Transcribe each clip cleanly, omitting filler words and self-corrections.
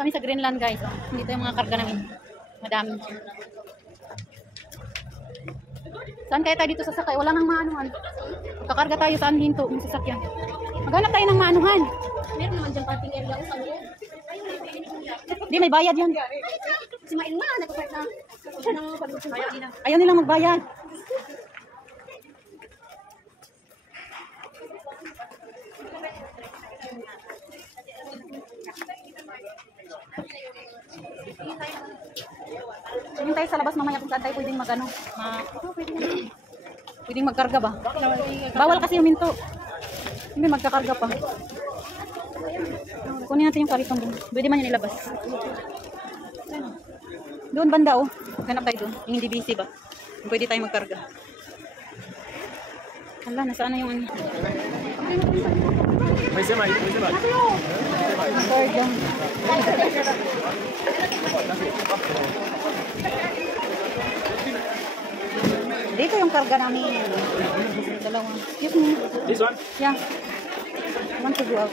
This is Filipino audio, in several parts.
kami sa Greenland, guys. Oh. Dito yung mga karga namin. Madami. Saan kaya tayo dito sasakay? Wala nang maanuhan. Kakarga tayo saan hinto yung sasakyan. Maghanap tayo ng maanuhan. Meron naman dyan parking area o saan yun. Hindi, may bayad yan. Si Main nga, nagpapart na. Ayaw nilang magbayad. Tingin tayo sa labas mamaya kung saan tayo pwedeng mag-ano. Pwedeng magkarga ba? Bawal kasi huminto. Hindi magkakarga pa. Kunin natin yung kariton doon. Pwede man yan ilabas. Doon banda oh. Ganap tayo doon. Yung hindi busy ba? Pwede tayo magkarga. Hala, nasaan na yung ano? May semay. Karga. Dito yung karga namin. Dalawa. Excuse me. This one? Yeah. I want to go out.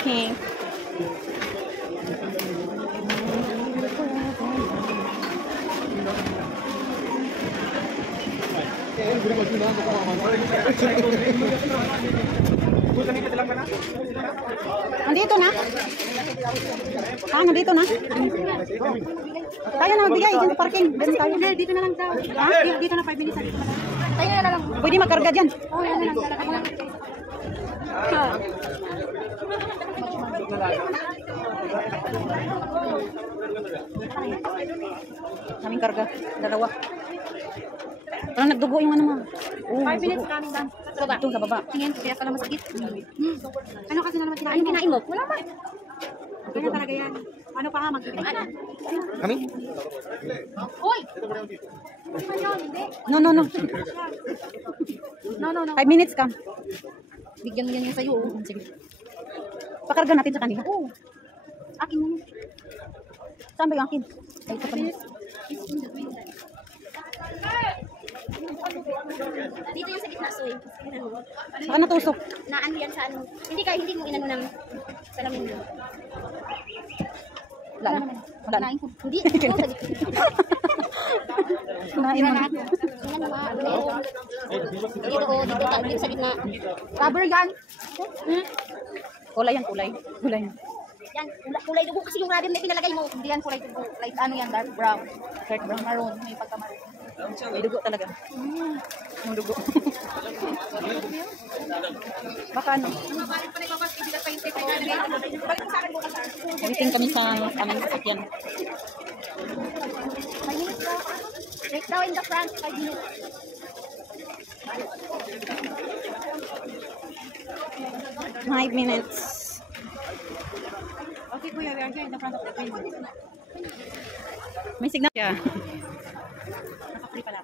Okay. Nandito na? Ah, nandito na? Tayo na magbigay, dyan sa parking. Dito tayo. Dito na lang daw. Ha? Dito na 5 minutes. Tayo na lang. Pwede magkarga dyan. Oo, yan na lang. Ako lang. Kaming karga. Dalawa. Parang nagdugo yung ano mo. 5 minutes coming down. Sa baba. Ito sa baba. Tingin, kaya pala masakit. Ano kasi na naman kinain? Anong kinain mo? Wala pa. Ganyan talaga yan. Ano pa nga magbibigay? Kami? Uy! Hindi. No. No. 5 minutes ka. Bigyan mo yan yung sa'yo. Oh. Sige. Pakarga natin sa kanila. Oo. Akin mo. Saan ba yung akin? Ay, ito pala. Dito yung sa gitna, Soy. Saan natusok? Naan yan sa ano. Hindi mo inano ng salamin mo. Wala na. Wala na. Hindi. Ito sa gitna. Kunain mo na. Inano nga. Dito sa gitna. Rubber yan. Kulay yan, kulay. Kulay. Yan. Kulay dugo kasi yung rubber na pinalagay mo. Hindi yan kulay dugo. Light ano yan, dark brown. Dark brown. Maroon. May pagka-maroon. May dugo talaga. Yung dugo. Baka ano. Waiting kami sa aming sasakyan. 5 minutes daw. Break daw in the front. 5 minutes. Five minutes. Okay, kuya. We are here in the front of the train. May signal siya. Naka-free pala.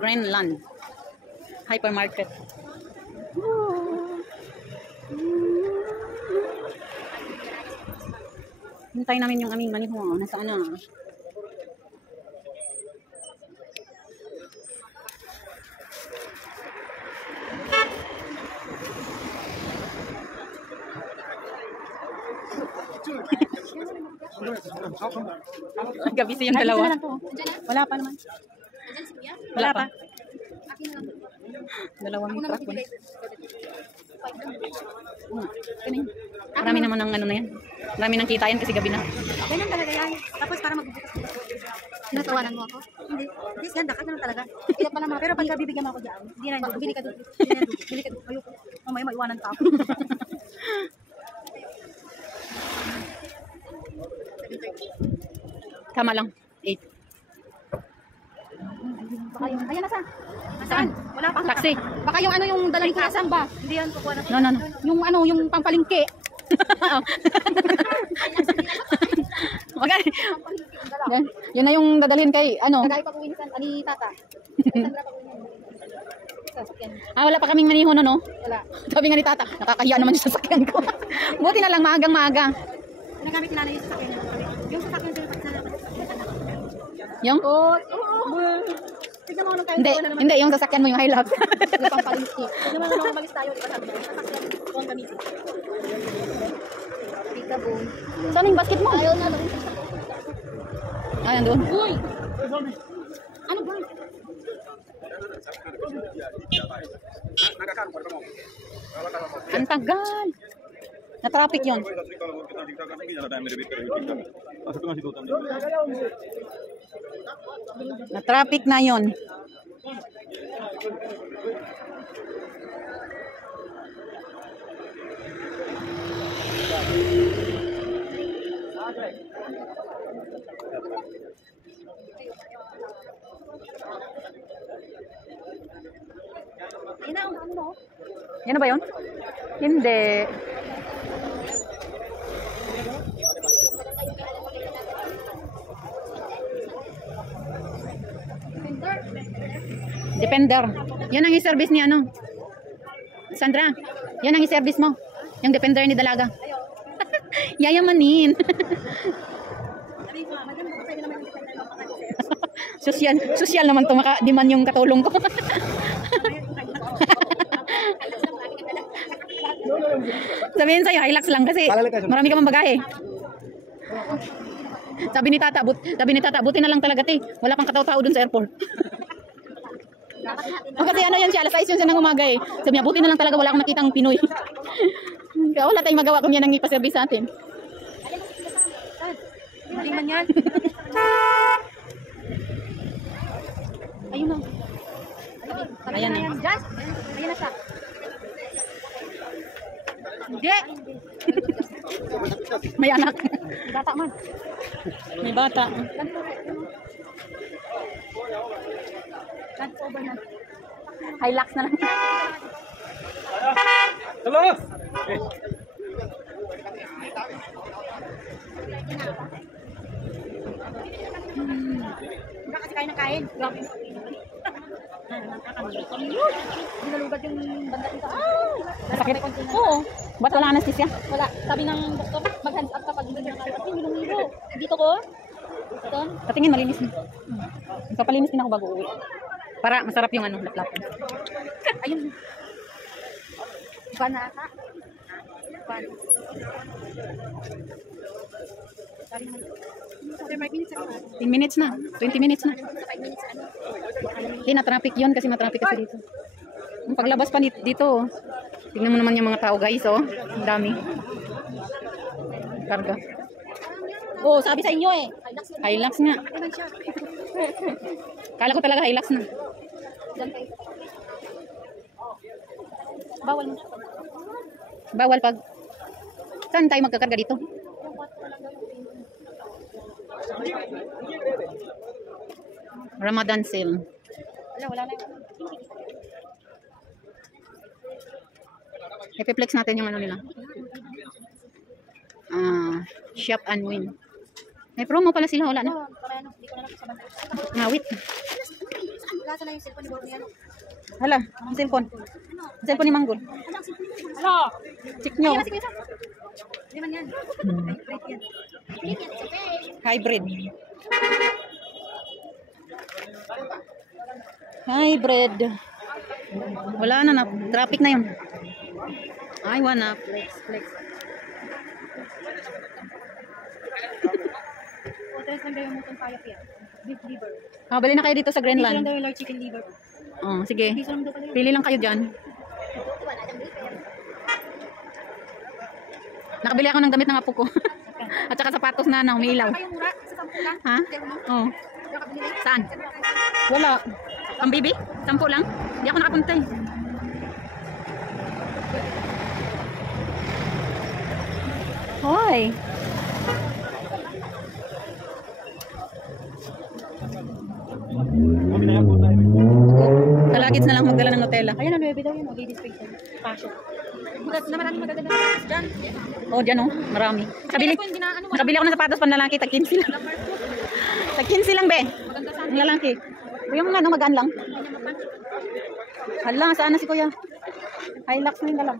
Greenland Hypermarket. Hintay namin yung aming maniho. Nasaan na? Gabi siya yung dalawa. Wala pa naman. Wala pa. Dalawang truck po. Marami naman ng ano na yan. Marami nang kita yan kasi gabi na. Ganyan talaga yan. Tapos para magbubukas. Natawanan mo ako? Hindi. Hindi, ganda ka naman talaga. Ilan pa naman. Pero pagka bibigyan mo ako dyan, hindi na, bili ka doon. Bili ka doon. Ayoko. Mamaya maiwanan ka ako. Tama lang. 8. Baka yung, ayan na saan? Nasaan? Wala pa. Taxi. Baka yung ano yung dalang kasan ba? Hindi yan kukuha na. No. Yung ano, yung pampalingke. Okay. Yan na yung dadalhin kay ano. Kagaya pa uwi ni Tata. Wala pa kaming maniho no. Wala. Sabi nga ni Tata, nakakahiya naman yung sasakyan ko. Buti na lang maagang maaga. Nagamit ni nanay yung sasakyan niya. Yung sasakyan niya sa Yung? Tignan mo nung tayo. Hindi, yung sasakyan mo yung Hilux. Yung pampalis eh. Tignan mo nung umalis tayo. Diba sabi mo? Sasakyan ko ang gamitin. Peekaboo. Saan yung basket mo? Ayaw na lang. Ay, andun. Uy! Ano ba? Ang tagal. Na-traffic yun. Na-traffic na yun. Ayun na, ano mo? Yan na ba yun? Hindi. Depender. Yan ang i-service ni ano. Sandra, yan ang i-service mo. Yung depender ni Dalaga. Yayamanin. Social naman to, maka-demand yung katulong ko. Sabihin sa'yo, Hilux lang kasi marami ka mang bagahe. Sabi ni Tata, buti na lang talaga te. Wala pang kataw-tao dun sa airport. Kasi ano yan siya, alas 6 yun siya ng umaga eh. Sabi niya, buti na lang talaga wala akong nakitang Pinoy. Kaya wala tayong magawa kung yan ang ipaservice sa atin. Hindi man yan. Ayun na. Ayan na. Just, ayun na siya. Hindi. May anak. Bata man. May bata. That's over na. Hilux na lang. Hello. Wala kasi kain na kain. Grabe. Dinalugad yung banda dito. Sakit. Oo. Ba't wala anesthesia? Wala. Sabi ng doktor, mag-hands up kapag hindi na kaya. Kasi minumiro. Dito ko. Ito. Patingin, malinis na. Papalinis din ako bago uwi. Para masarap yung ano, laplapan. Ayun. Banata. Ban. Sorry naman. After 5 minutes ako. 10 minutes na. 20 minutes na. Sa 5 minutes ano. Hindi, na-traffic yun kasi matraffic kasi dito. Ang paglabas pa dito, oh. Tingnan mo naman yung mga tao guys, oh. Ang dami. Karga. Oh, sabi sa inyo eh. Hilux nga. Naman siya. Kala ko talaga Hilux na. Diyan kayo. Bawal mo. Bawal pag... Saan tayo magkakarga dito? Ramadan sale. Wala na. Epiplex natin yung ano nila. Shop and win. May promo pala sila, wala na. Para ano, hindi ko na lang sa banda. Ngawit. Wala sa na yung cellphone ni Borne ano. Hala, ang cellphone. Ang cellphone ni Manggol. Hello. Check nyo. Hindi man yan. Ay, great yan. Hybrid. Hybrid. Wala na, traffic na yun. Ay, wanna. Flex. Otras lang daw yung mutong payap yan. Beef liver. Bali na kayo dito sa Dito lang Greenland. daw yung large chicken liver. Oh, sige. Dito lang daw pala yun. Pili lang kayo dyan. Nakabili ako ng damit ng apo ko. At saka sapatos na umiilaw. Kayong mura sa 10 lang. Ha? Oh. Saan? Wala. Ang bibi? 10 lang? Di ako nakapunta eh. Hoy. Kalagits na lang magdala ng Nutella. Ayan ang 9 daw yun. Ladies face yan. Passion. Na maraming magaganda dyan. Oh, dyan oh. Marami. Nakabili ako ng sapatos panlalaki. Tag 15 lang. Tag 15 lang be. Ang lalaki. Yung mga magaan lang. Hala, saan na si kuya? Hilux na yung dala.